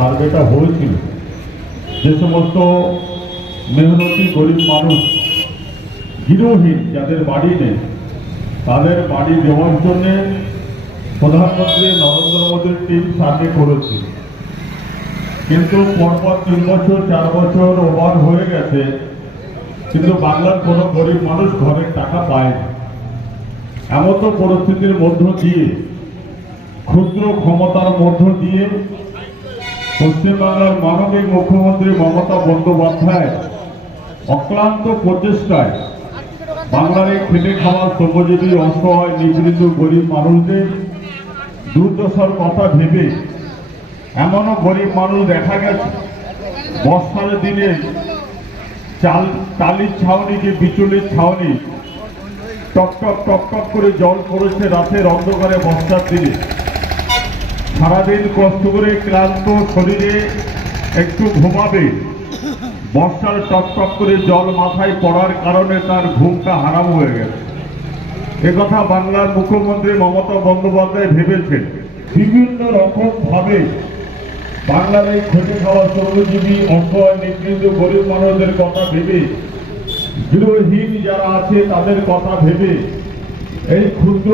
সার্ভেটা হয়েছিল, যে সমস্ত মেহনতি গরিব মানুষ গৃহহীন যাদের বাড়ি নেই তাদের বাড়ি দেওয়ার জন্যে প্রধানমন্ত্রী নরেন্দ্র মোদীর টিম সার্ভে করেছিল। কিন্তু পরপর 3 বছর 4 বছর ওভার হয়ে গেছে, কিন্তু বাংলার কোনো গরিব মানুষ ঘরের টাকা পায়নি। এমন তো পরিস্থিতির মধ্য দিয়ে, ক্ষুদ্র ক্ষমতার মধ্য দিয়ে পশ্চিমবাংলার মাননীয় মুখ্যমন্ত্রী মমতা বন্দ্যোপাধ্যায় অক্লান্ত প্রচেষ্টায় বাংলার এই খেটে খাওয়া শ্রমজীবী অসহায় নিপীড়িত গরিব মানুষদের দুর্দশার কথা ভেবে এমনও গরিব মানুষ দেখা গেছে বর্ষার দিনে টালির ছাউনিকে বিচুলির ছাউনি টক টক টক টক করে জল পড়েছে রাতের অন্ধকারে বর্ষার দিনে। সারাদিন কষ্ট করে ক্লান্ত শরীরে একটু ঘুমাবে, বর্ষার টক টক করে জল মাথায় পড়ার কারণে তার ঘুমটা হারাম হয়ে গেছে। একথা বাংলার মুখ্যমন্ত্রী মমতা বন্দ্যোপাধ্যায় ভেবেছেন। বিভিন্ন রকম ভাবে বাংলার এই খেটে খাওয়া শ্রমজীবী অসহায় নিপীড়িত গরিব মানুষদের কথা ভেবে, গৃহহীন যারা আছে তাদের কথা ভেবে এই ক্ষুদ্র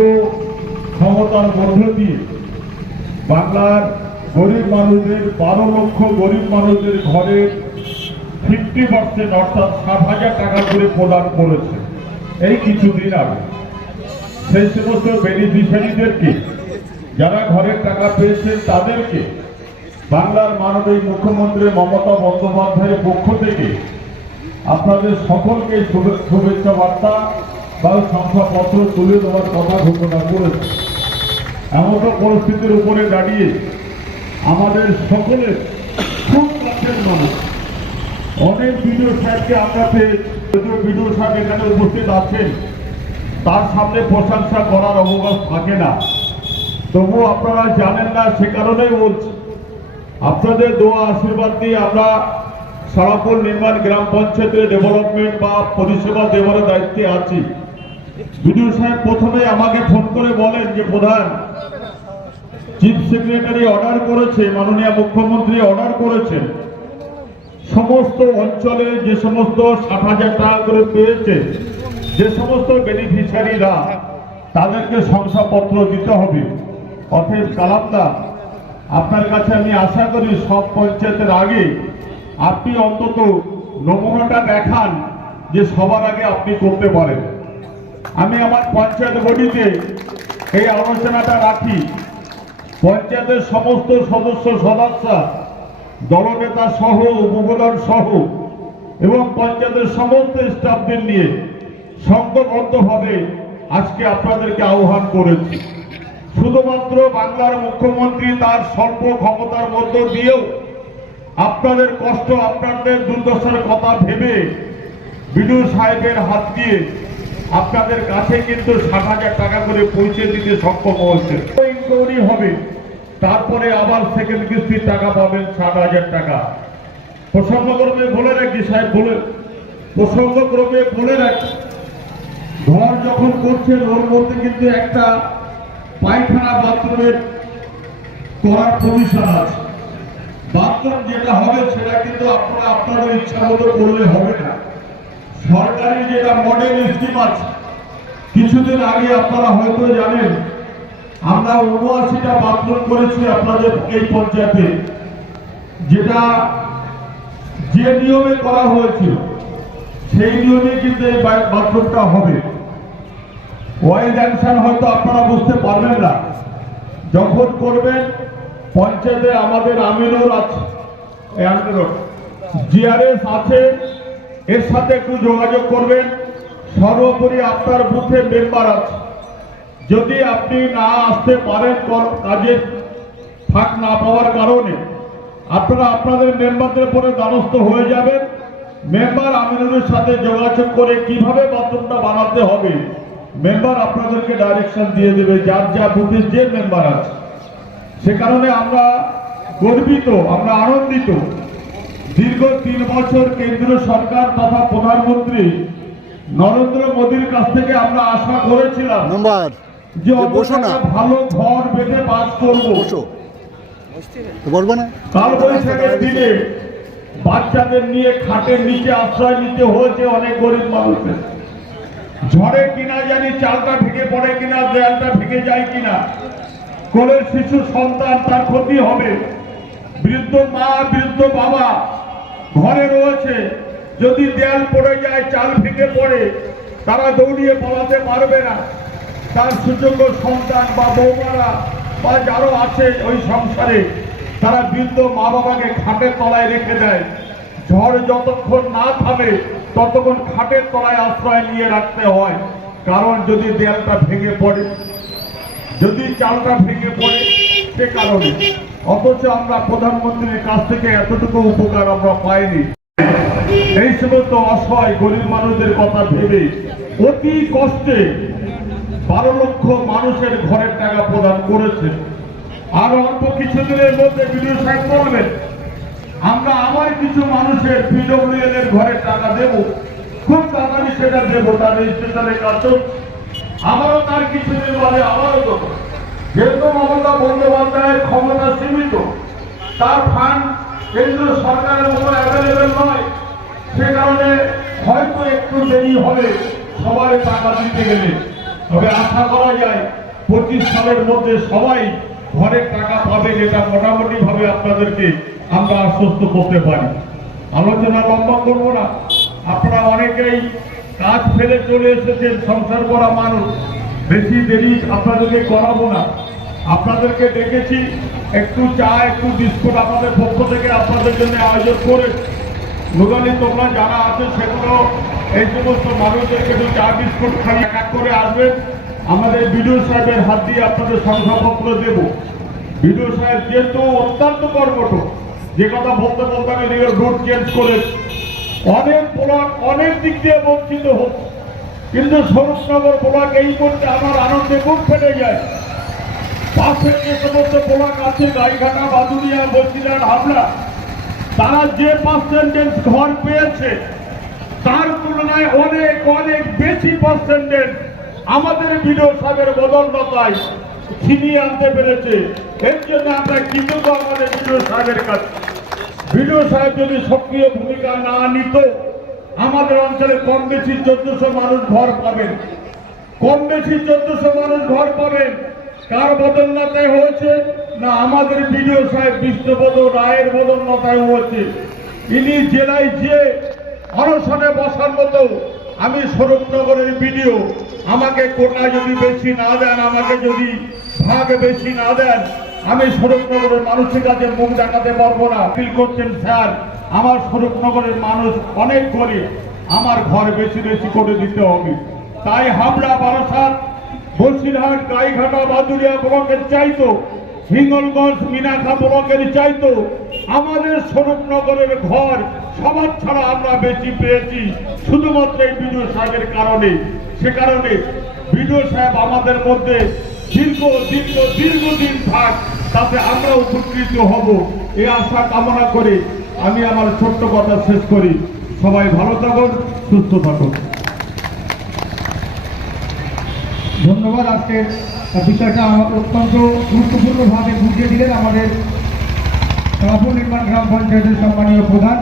ক্ষমতার মধ্য দিয়ে বাংলার গরিব মানুষদের 12 লক্ষ গরিব মানুষদের ঘরে 50% অর্থাৎ 60,000 টাকা করে প্রদান করেছে এই কিছুদিন আগে। সেই সমস্ত বেনিফিশিয়ারিদেরকে যারা ঘরের টাকা পেয়েছেন তাদেরকে বাংলার মাননীয় মুখ্যমন্ত্রী মমতা বন্দ্যোপাধ্যায়ের পক্ষ থেকে আপনাদের সকলকে শুভেচ্ছা বার্তা বা শংসাপত্র তুলে দেওয়ার কথা ঘোষণা করেছে। এমন পরিস্থিতির উপরে দাঁড়িয়ে আমাদের সকলের খুব কাছের মানুষ অনেক বিডিও সাহেবকে আমরা বিডিও সাহেব এখানে উপস্থিত আছেন, তার সামনে প্রশংসা করার অবকাশ থাকে না, তবু আপনারা জানেন না, সে কারণেই বলছি আপনাদের দোয়া আশীর্বাদ দিয়ে আমরা সারাপুর নির্মাণ গ্রাম পঞ্চায়েতের ডেভেলপমেন্ট বা পরিষেবা দেওয়ার দায়িত্বে আছি। বিডিও সাহেব প্রথমে আমাকে ফোন করে বলেন যে প্রধান, চিফ সেক্রেটারি অর্ডার করেছে, মাননীয় মুখ্যমন্ত্রী অর্ডার করেছেন সমস্ত অঞ্চলে যে সমস্ত 60,000 টাকা করে পেয়েছে যে সমস্ত বেনিফিশিয়ারিরা তাদেরকে শংসাপত্র দিতে হবে। অতএব কালামদা, আপনার কাছে আমি আশা করি সব পঞ্চায়েতের আগে আপনি অন্তত নমুনাটা দেখান যে সবার আগে আপনি করতে পারেন। আমি আমার পঞ্চায়েত বডিতে এই আলোচনাটা রাখি। পঞ্চায়েতের সমস্ত সদস্য সদস্যা, দলনেতা সহ, উপপ্রধান সহ এবং পঞ্চায়েতের সমস্ত স্টাফদের নিয়ে সংঘবদ্ধভাবে আজকে আপনাদেরকে আহ্বান করেছি। শুধুমাত্র বাংলার মুখ্যমন্ত্রী তার স্বল্প ক্ষমতার মধ্য দিয়েও আপনাদের কষ্ট, আপনাদের দুর্দশার কথা ভেবে বিডিও সাহেবের হাত দিয়ে আপনাদের কাছে কিন্তু 60,000 টাকা করে পৌঁছে দিতে সক্ষম হয়েছে। ইনকোয়ারি হবে, তারপরে আবার সেকেন্ড কিস্তির টাকা পাবেন 60,000 টাকা। প্রসঙ্গক্রমে বলে রাখি সাহেব, প্রসঙ্গক্রমে বলে রাখি, ঘর যখন করছেন ওর মধ্যে কিন্তু একটা পায়খানা বাথরুমের করার প্রভিশন আছে। বাথরুম যেটা হবে সেটা কিন্তু আপনারা আপনাদের ইচ্ছা মতো করলে হবে না। সরকারি যেটা মডেল স্কিম আছে, কিছুদিন আগে আপনারা হয়তো জানেন আমরা 79টা বাথরুম করেছি আপনাদের এই পঞ্চায়েতে, যেটা যে নিয়মে করা হয়েছিল সেই নিয়মে কিন্তু এই বাথরুমটা হবে। ওয়াইল্ড অ্যাকশন হয়তো আপনারা বুঝতে পারবেন না, যখন করবেন পঞ্চায়েতে আমাদের আমিনুর আছে, জিআরএস আছে, এর সাথে একটু যোগাযোগ করবেন। সর্বোপরি আপনার বুথে মেম্বার আছে, যদি আপনি না আসতে পারেন কাজে ফাঁক না পাওয়ার কারণে আপনারা আপনাদের মেম্বারদের পরে দ্বারস্থ হয়ে যাবেন। মেম্বার আমিনুরের সাথে যোগাযোগ করে কিভাবে বাথরুমটা বানাতে হবে মেম্বার আপনাদেরকে ডাইরেকশন দিয়ে দেবে, যার যা বুথে যে মেম্বার আছে। সে কারণে আমরা গর্বিত, আমরা আনন্দিত। দীর্ঘ 3 বছর কেন্দ্রীয় সরকার তথা প্রধানমন্ত্রী নরেন্দ্র মোদীর কাছ থেকে আমরা আশা করেছিলাম যে ভালো ঘর বেঁধে বাস করবো, বলবো না। কাল বৈশাখের দিনে বাচ্চাদের নিয়ে খাটের নিচে আশ্রয় নিতে হয়েছে অনেক গরিব মানুষের। ঝড়ে কিনা জানি চালটা ভেঙে পড়ে কিনা, দেয়ালটা ভেঙে যায় কিনা, কোলের শিশু সন্তান তার ক্ষতি হবে। বৃদ্ধ মা বৃদ্ধ বাবা ঘরে রয়েছে, যদি দেয়াল পড়ে যায়, চাল ভেঙে পড়ে, তারা দৌড়িয়ে পালাতে পারবে না। তার সুযোগ্য সন্তান বা বৌমারা বা যারও আছে ওই সংসারে, তারা বৃদ্ধ মা বাবাকে খাটের তলায় রেখে দেয়। ঝড় যতক্ষণ না থামে ততক্ষণ খাটের তলায় আশ্রয় নিয়ে রাখতে হয়, কারণ যদি দেয়ালটা ভেঙে পড়ে, যদি চালটা ভেঙে পড়ে, সে কারণে। অথচ আমরা প্রধানমন্ত্রীর কাছ থেকে এতটুকু উপকার আমরা পাইনি। এই সমস্ত অসহায় গরিব মানুষদের কথা ভেবে অতি কষ্টে 12 লক্ষ মানুষের ঘরের টাকা প্রদান করেছে। আর অল্প কিছুদিনের মধ্যে বিডিও সাহেব বলবেন, আমরা আমার কিছু মানুষের PWL এর ঘরের টাকা দেব, খুব তাড়াতাড়ি সেটা দেবো। তার রেজিস্ট্রেশনের কাজ চলছে, আমারও তার কিছুদিন বাদে আমারও দেবো। যেহেতু মমতা বন্দ্যোপাধ্যায়ের ক্ষমতা সীমিত, তার ফান্ড কেন্দ্র সরকারের উপর অ্যাভেলেবেল নয়, সে কারণে হয়তো একটু দেরি হবে সবাই টাকা দিতে গেলে। তবে আশা করা যায় 25 সালের মধ্যে সবাই ঘরের টাকা পাবে, যেটা মোটামুটি ভাবে আপনাদেরকে আমরা আশ্বস্ত করতে পারি। আলোচনা লম্বা করবো না, আপনারা অনেকেই কাজ ফেলে চলে এসেছেন, সংসার করা মানুষ, বেশি দেরি আপনাদেরকে করাবো না। আপনাদেরকে ডেকেছি, একটু চা একটু বিস্কুট আমাদের পক্ষ থেকে আপনাদের জন্য আয়োজন করে। লোকালি তোমরা যারা আছে সেগুলো এই সমস্ত মানুষদেরকে একটু চা বিস্কুট খালি এক এক করে আসবেন। আমাদের বিডিও সাহেবের হাত দিয়ে আপনাদের শংসাপত্র দেব। বিডিও সাহেব যেহেতু অত্যন্ত কর্মঠ, যে কথা বলতে বলতে আমি রুট চেঞ্জ করে অনেক ব্লক অনেক দিক দিয়ে বঞ্চিত হচ্ছে, কিন্তু স্বরূপনগর ব্লক এই করতে আমার আনন্দে বুক ফেটে যায়। পাশের যে সমস্ত ব্লক আছে, গাইঘাটা, বাদুড়িয়া, বসিরহাট, হাবড়া, তারা যে পার্সেন্টেজ ঘর পেয়েছে তার তুলনায় অনেক অনেক বেশি পার্সেন্টেজ আমাদের বিডিও সাহেবের বদলতায় ছিনিয়ে আনতে পেরেছে। এর জন্য আমরা কৃতজ্ঞ আমাদের বিডিও সাহেবের কাছে। বিডিও সাহেব যদি সক্রিয় ভূমিকা না নিত, আমাদের অঞ্চলে কম বেশি 1400 মানুষ ঘর পাবেন, কম বেশি 1400 মানুষ ঘর পাবেন। কার বদলতায় হয়েছে? না, আমাদের বিডিও সাহেব বিষ্ণুপদ রায়ের বদলতায় হয়েছে। ইনি জেলায় যে অনশনে বসার মতো, আমি স্বরূপনগরের বিডিও, আমাকে কোটা যদি বেশি না দেন, আমাকে যদি ভাগ বেশি না দেন, আমি স্বরূপনগরের মানুষের কাছে মুখ দেখাতে পারবো না। ফিল করছেন স্যার, আমার স্বরূপনগরের মানুষ অনেক গরিব, আমার ঘর বেশি বেশি করে দিতে হবে। তাই হাবড়া, বারাসাত, বসিরহাট, গাইঘাটা, বাদুড়িয়া ব্লকের চাইতো, হিঙ্গলগঞ্জ, মিনাখা ব্লকের চাইতো আমাদের স্বরূপনগরের ঘর সবার ছাড়া আমরা বেশি পেয়েছি, শুধুমাত্র এই বিডিও সাহেবের কারণে। সে কারণে বিডিও সাহেব আমাদের মধ্যে দীর্ঘদিন থাক, তাতে আমরা উপকৃত হব, এই আশা কামনা করে আমি আমার ছোট্ট কথা শেষ করি। সবাই ভালো থাকুন, সুস্থ থাকুন। ধন্যবাদ। আজকের বিষয়টা অত্যন্ত গুরুত্বপূর্ণভাবে বুঝিয়ে দিলেন আমাদের সোনাপুর নির্মাণ গ্রাম পঞ্চায়েতের সম্মানীয় প্রধান।